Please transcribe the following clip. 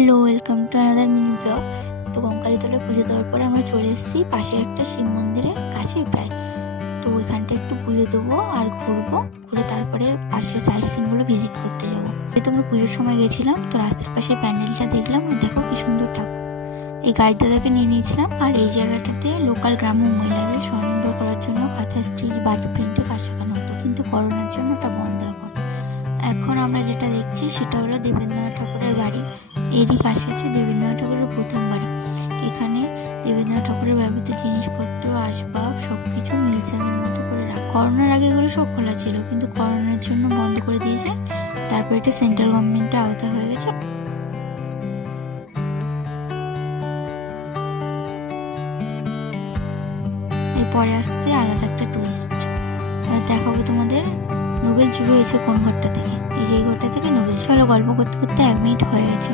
Hello, welcome to another mini blog. তো কঙ্কালীতলায় পুজো দেওয়ার পরে আমরা চলে এসেছি পাশের একটা শিব মন্দিরে, কাছেই প্রায়। তো ওইখানটা একটু পুজো দেবো আর ঘুরবো, ঘুরে তারপরে পাশের সাইড সিনগুলো ভিজিট করতে যাবো। যেহেতু আমরা পুজোর সময় গেছিলাম, তো রাস্তার পাশে প্যান্ডেলটা দেখলাম আর দেখো কি সুন্দর ঠাকুর। এই গাইড দাদাকে নিয়ে নিয়েছিলাম। আর এই জায়গাটাতে লোকাল গ্রাম্য মহিলাদের স্বনির্ভর করার জন্য কাঁথা স্টিচ, বাটি প্রিন্টে কাজ শেখানো হতো, কিন্তু করোনার জন্য ওটা বন্ধ। এখন আমরা যেটা দেখছি সেটা হলো দেবেন্দ্রনাথ ঠাকুরের বাড়ি। এরই পাশে আছে দেবেন্দ্রনাথ ঠাকুরের প্রথম বাড়ি। এখানে দেবেন্দ্রনাথ ঠাকুরের ব্যবহৃত জিনিসপত্র, আসবাব সবকিছু মিউজিয়ামের মতো করে রাখা। করোনার আগে এগুলো সব খোলা ছিল, কিন্তু করোনার জন্য বন্ধ করে দিয়েছে। তারপর এটা সেন্ট্রাল গভর্নমেন্টের আওতায় হয়ে গেছে। এরপরে আসছে আলাদা একটা টুইস্ট, দেখাবো তোমাদের নোবেল শুরু হয়েছে কোন ঘরটা থেকে। এই যে এই ঘরটা থেকে নোবেল। চলো, গল্প করতে করতে 1 মিনিট হয়ে গেছে।